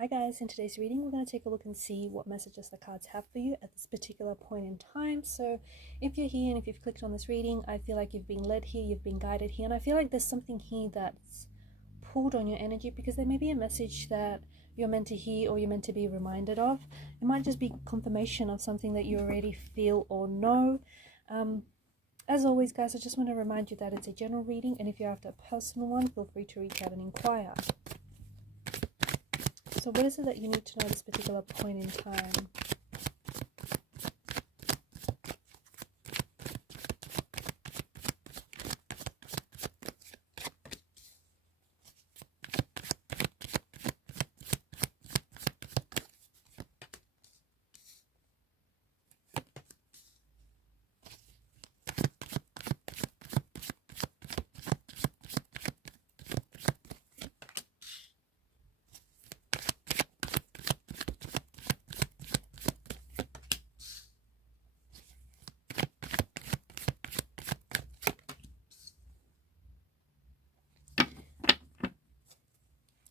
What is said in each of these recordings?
Hi guys, in today's reading we're going to take a look and see what messages the cards have for you at this particular point in time. So if you're here and if you've clicked on this reading, I feel like you've been led here, you've been guided here, and I feel like there's something here that's pulled on your energy because there may be a message that you're meant to hear or you're meant to be reminded of. It might just be confirmation of something that you already feel or know. As always guys, I just want to remind you that it's a general reading, and if you're after a personal one, feel free to reach out and inquire. So what is it that you need to know at this particular point in time?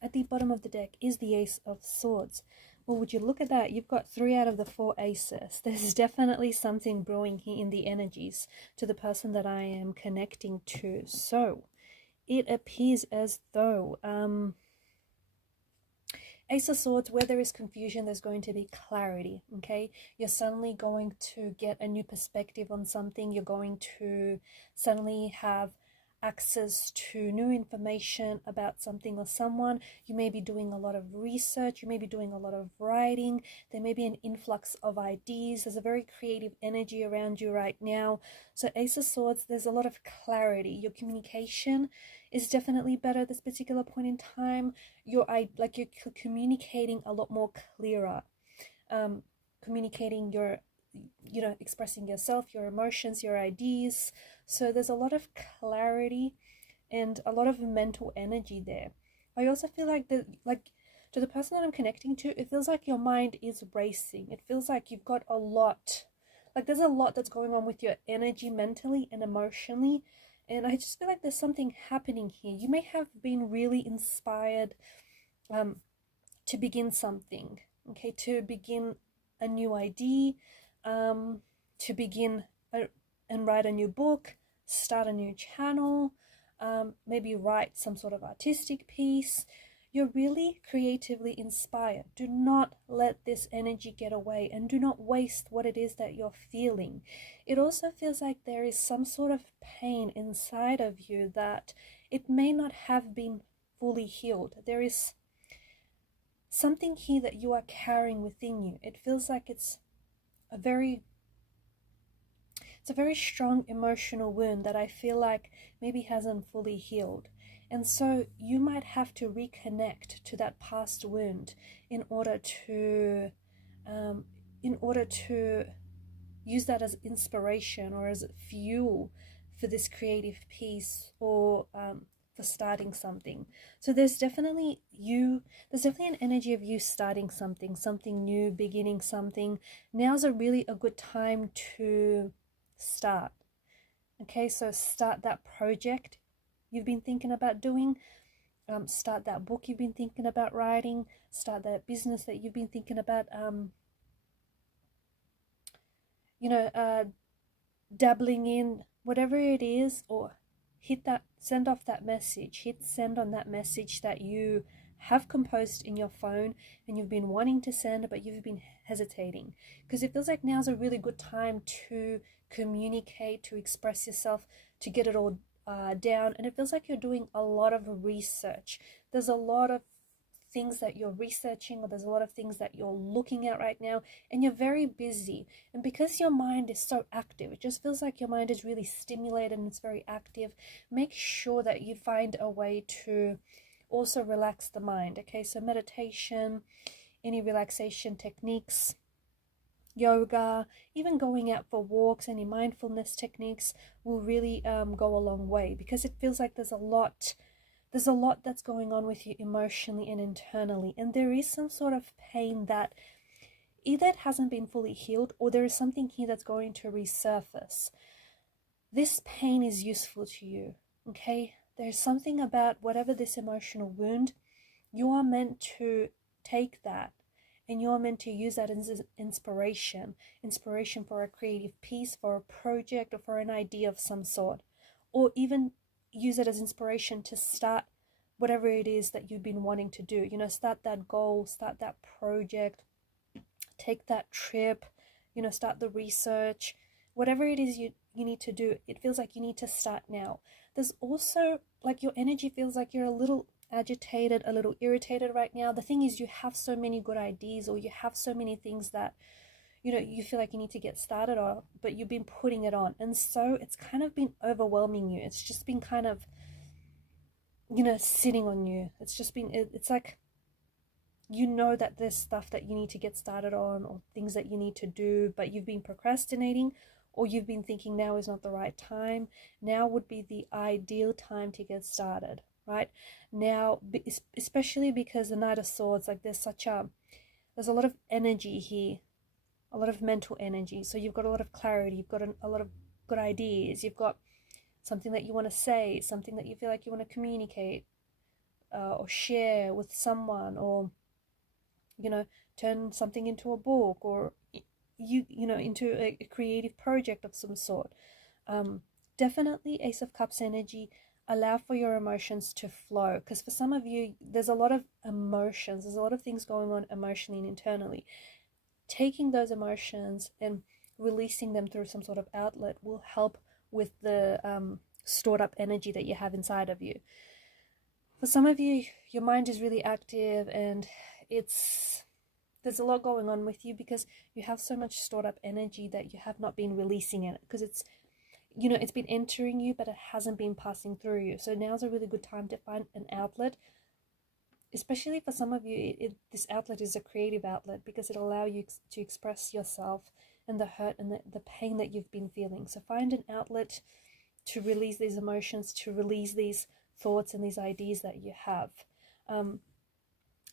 At the bottom of the deck is the Ace of Swords. Well, would you look at that? You've got 3 out of the 4 aces. There's definitely something brewing here in the energies to the person that I am connecting to. So it appears as though Ace of Swords, where there is confusion, there's going to be clarity, okay? You're suddenly going to get a new perspective on something. You're going to suddenly have access to new information about something or someone. You may be doing a lot of research. You may be doing a lot of writing. There may be an influx of ideas. There's a very creative energy around you right now. So Ace of Swords, there's a lot of clarity. Your communication is definitely better at this particular point in time. You're communicating a lot more clearer. Communicating your, expressing yourself, your emotions, your ideas. So there's a lot of clarity and a lot of mental energy there. I also feel like to the person that I'm connecting to, it feels like your mind is racing. It feels like you've got a lot, there's a lot that's going on with your energy mentally and emotionally. And I just feel like there's something happening here. You may have been really inspired to begin something, okay, to begin a new idea, to begin and write a new book, start a new channel, maybe write some sort of artistic piece. You're really creatively inspired. Do not let this energy get away, and do not waste what it is that you're feeling. It also feels like there is some sort of pain inside of you that it may not have been fully healed. There is something here that you are carrying within you. It feels like it's a very strong emotional wound that I feel like maybe hasn't fully healed. And so you might have to reconnect to that past wound in order to use that as inspiration or as fuel for this creative piece, or for starting something. So there's definitely an energy of you starting something new, beginning something. Now's a good time to start. Okay, so start that project you've been thinking about doing, start that book you've been thinking about writing, start that business that you've been thinking about dabbling in, whatever it is, or send off that message, hit send on that message that you have composed in your phone and you've been wanting to send but you've been hesitating, because it feels like now's a really good time to communicate, to express yourself, to get it all down. And it feels like you're doing a lot of research. There's a lot of things that you're researching, or there's a lot of things that you're looking at right now, and you're very busy. And because your mind is so active, it just feels like your mind is really stimulated and it's very active. Make sure that you find a way to also relax the mind. Okay, so meditation, any relaxation techniques, yoga, even going out for walks, any mindfulness techniques will really go a long way, because it feels like there's a lot that's going on with you emotionally and internally, and there is some sort of pain that either it hasn't been fully healed, or there is something here that's going to resurface. This pain is useful to you, okay? There's something about whatever this emotional wound, you are meant to take that and you're meant to use that as inspiration for a creative piece, for a project, or for an idea of some sort, or even use it as inspiration to start whatever it is that you've been wanting to do. Start that goal, start that project, take that trip, start the research, whatever it is you need to do. It feels like you need to start now. There's also, like, your energy feels like you're a little agitated, a little irritated right now. The thing is, you have so many good ideas, or you have so many things that you feel like you need to get started on, but you've been putting it on, and so it's kind of been overwhelming you. It's just been kind of sitting on you. It's just been it's like that there's stuff that you need to get started on, or things that you need to do, but you've been procrastinating, or you've been thinking now is not the right time. Now would be the ideal time to get started, right? Now, especially because the Knight of Swords, like, there's a lot of energy here, a lot of mental energy. So you've got a lot of clarity, you've got a lot of good ideas, you've got something that you want to say, something that you feel like you want to communicate or share with someone, or turn something into a book, or into a creative project of some sort. Definitely Ace of Cups energy. Allow for your emotions to flow, because for some of you, there's a lot of emotions, there's a lot of things going on emotionally and internally. Taking those emotions and releasing them through some sort of outlet will help with the stored up energy that you have inside of you. For some of you, your mind is really active, and there's a lot going on with you because you have so much stored up energy that you have not been releasing it, because it's been entering you, but it hasn't been passing through you. So now's a really good time to find an outlet, especially for some of you. This outlet is a creative outlet, because it'll allow you to express yourself and the hurt and the pain that you've been feeling. So find an outlet to release these emotions, to release these thoughts and these ideas that you have.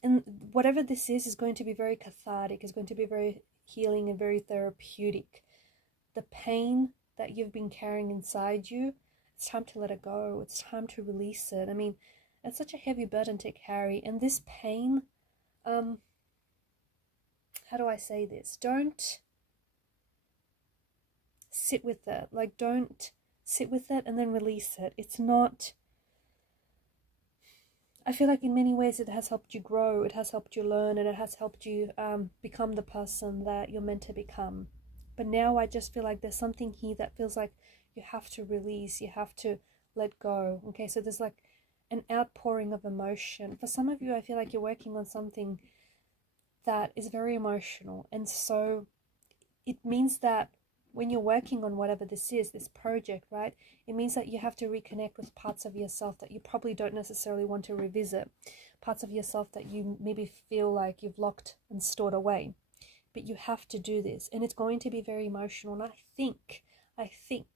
And whatever this is going to be very cathartic, is going to be very healing and very therapeutic. The pain that you've been carrying inside you, it's time to let it go. It's time to release it. I mean, it's such a heavy burden to carry. And this pain, how do I say this? Don't sit with it. Like, don't sit with it and then release it. It's not... I feel like in many ways it has helped you grow, it has helped you learn, and it has helped you become the person that you're meant to become. But now I just feel like there's something here that feels like you have to release, you have to let go. Okay, so there's like an outpouring of emotion. For some of you, I feel like you're working on something that is very emotional, and so it means that when you're working on whatever this is, this project, right, it means that you have to reconnect with parts of yourself that you probably don't necessarily want to revisit, parts of yourself that you maybe feel like you've locked and stored away. But you have to do this, and it's going to be very emotional. And I think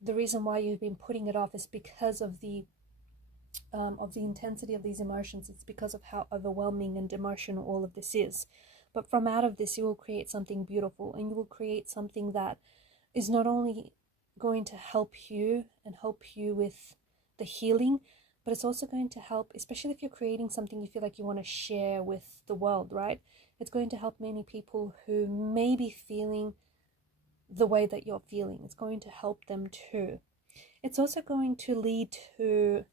the reason why you've been putting it off is because of the intensity of these emotions. It's because of how overwhelming and emotional all of this is. But from out of this, you will create something beautiful, and you will create something that is not only going to help you and help you with the healing, but it's also going to help, especially if you're creating something you feel like you want to share with the world, right? It's going to help many people who may be feeling the way that you're feeling. It's going to help them too. It's also going to lead to,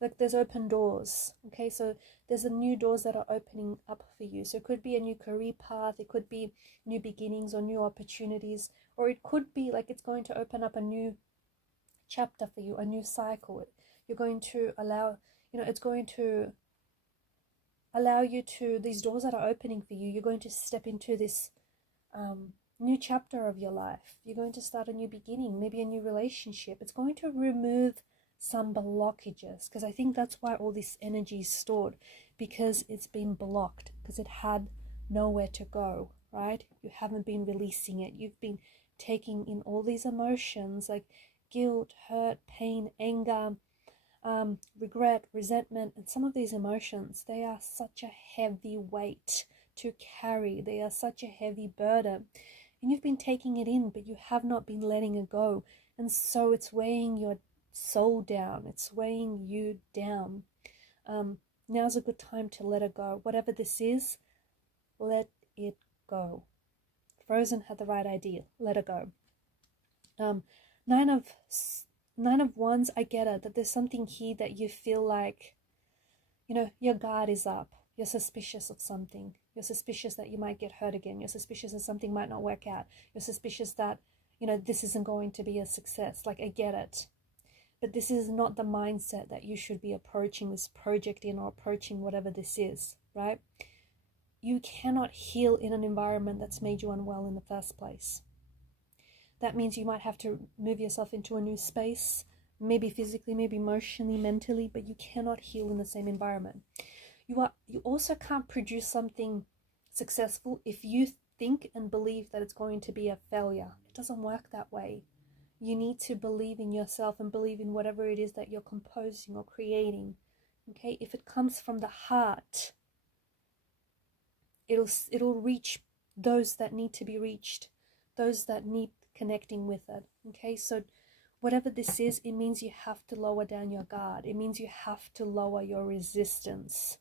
like, there's open doors. Okay, so there's a new doors that are opening up for you. So it could be a new career path, it could be new beginnings or new opportunities, or it could be like it's going to open up a new chapter for you, a new cycle. You're going to allow, it's going to allow you to, these doors that are opening for you, you're going to step into this new chapter of your life. You're going to start a new beginning, maybe a new relationship. It's going to remove some blockages, because I think that's why all this energy is stored, because it's been blocked, because it had nowhere to go, right? You haven't been releasing it. You've been taking in all these emotions like guilt, hurt, pain, anger, regret, resentment, and some of these emotions, they are such a heavy weight to carry. They are such a heavy burden, and you've been taking it in, but you have not been letting it go, and so it's weighing your soul down, it's weighing you down. Now's a good time to let it go. Whatever this is, let it go. Frozen had the right idea. Let it go. Nine of Wands, I get it, that there's something here that you feel like, you know, your guard is up. You're suspicious of something. You're suspicious that you might get hurt again. You're suspicious that something might not work out. You're suspicious that, you know, this isn't going to be a success. Like, I get it. But this is not the mindset that you should be approaching this project in, or approaching whatever this is, right? You cannot heal in an environment that's made you unwell in the first place. That means you might have to move yourself into a new space, maybe physically, maybe emotionally, mentally, but you cannot heal in the same environment. You also can't produce something successful if you think and believe that it's going to be a failure. It doesn't work that way. You need to believe in yourself and believe in whatever it is that you're composing or creating. Okay, if it comes from the heart, it'll reach those that need to be reached, those that need connecting with it. Okay, so whatever this is, it means you have to lower down your guard. It means you have to lower your resistance.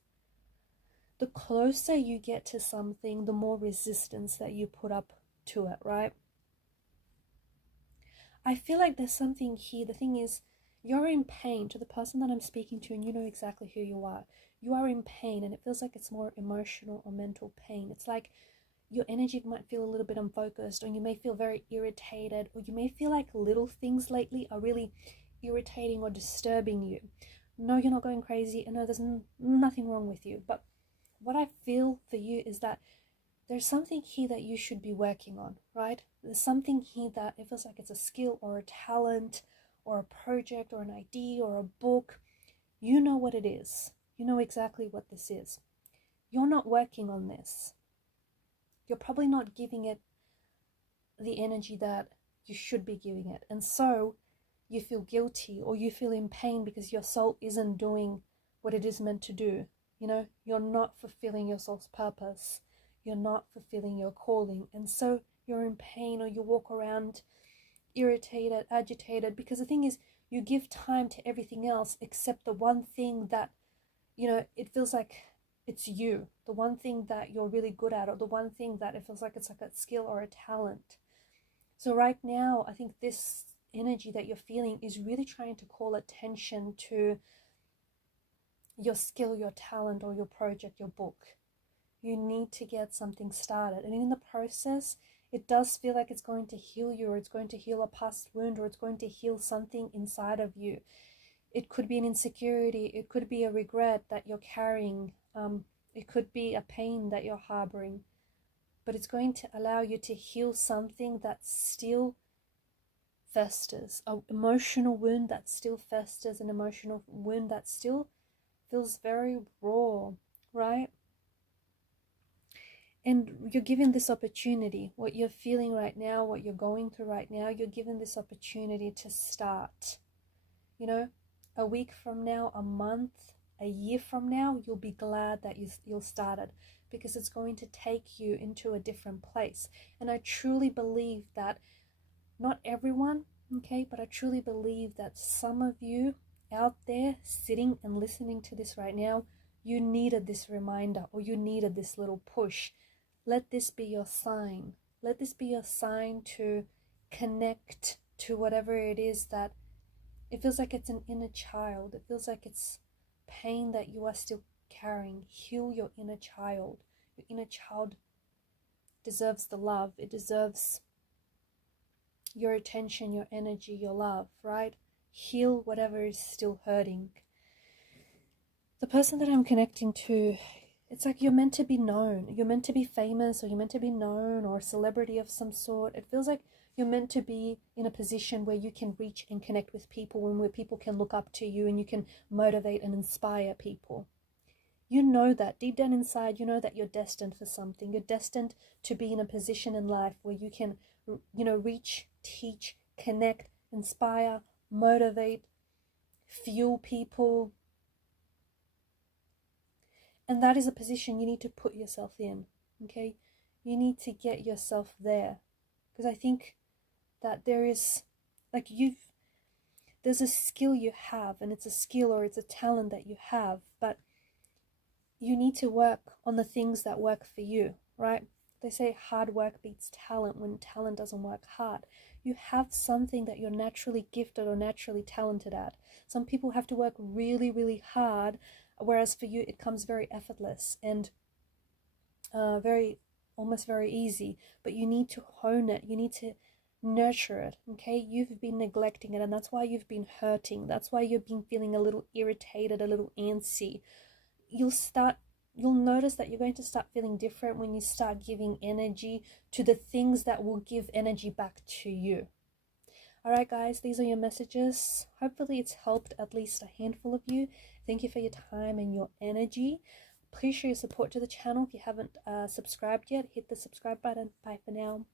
The closer you get to something, the more resistance that you put up to it, right? I feel like there's something here. The thing is, you're in pain. To the person that I'm speaking to, and you know exactly who you are in pain, and it feels like it's more emotional or mental pain. It's like your energy might feel a little bit unfocused, or you may feel very irritated, or you may feel like little things lately are really irritating or disturbing you. No, you're not going crazy, and no, there's nothing wrong with you. But what I feel for you is that there's something here that you should be working on, right? There's something here that it feels like it's a skill or a talent or a project or an idea or a book. You know what it is. You know exactly what this is. You're not working on this. You're probably not giving it the energy that you should be giving it. And so you feel guilty, or you feel in pain because your soul isn't doing what it is meant to do. You know, you're not fulfilling your soul's purpose. You're not fulfilling your calling. And so you're in pain, or you walk around irritated, agitated, because the thing is, you give time to everything else except the one thing that, you know, it feels like it's you, the one thing that you're really good at, or the one thing that it feels like it's like a skill or a talent. So right now, I think this energy that you're feeling is really trying to call attention to your skill, your talent, or your project, your book. You need to get something started. And in the process, it does feel like it's going to heal you, or it's going to heal a past wound, or it's going to heal something inside of you. It could be an insecurity. It could be a regret that you're carrying. It could be a pain that you're harboring. But it's going to allow you to heal something that still festers, an emotional wound that still festers, an emotional wound that still feels very raw, right? And you're given this opportunity. What you're feeling right now, what you're going through right now, you're given this opportunity to start. You know, a week from now, a month, a year from now, you'll be glad that you'll started, because it's going to take you into a different place. And I truly believe that, not everyone, okay, but I truly believe that some of you out there sitting and listening to this right now, you needed this reminder, or you needed this little push. Let this be your sign. Let this be your sign to connect to whatever it is that it feels like it's an inner child. It feels like it's pain that you are still carrying. Heal your inner child. Your inner child deserves the love. It deserves your attention, your energy, your love, right? Heal whatever is still hurting. The person that I'm connecting to, it's like you're meant to be known. You're meant to be famous, or you're meant to be known, or a celebrity of some sort. It feels like you're meant to be in a position where you can reach and connect with people, and where people can look up to you, and you can motivate and inspire people. You know that deep down inside, you know that you're destined for something. You're destined to be in a position in life where you can, you know, reach, teach, connect, inspire, motivate, fuel people. And that is a position you need to put yourself in, okay? You need to get yourself there. Because I think that there is, like, there's a skill you have, and it's a skill or it's a talent that you have, but you need to work on the things that work for you, right? They say hard work beats talent when talent doesn't work hard. You have something that you're naturally gifted or naturally talented at. Some people have to work really, really hard, whereas for you it comes very effortless and almost very easy. But you need to hone it. You need to nurture it, okay? You've been neglecting it, and that's why you've been hurting. That's why you've been feeling a little irritated, a little antsy. You'll notice that you're going to start feeling different when you start giving energy to the things that will give energy back to you. All right, guys, these are your messages. Hopefully it's helped at least a handful of you. Thank you for your time and your energy. Please show your support to the channel. If you haven't subscribed yet, hit the subscribe button. Bye for now.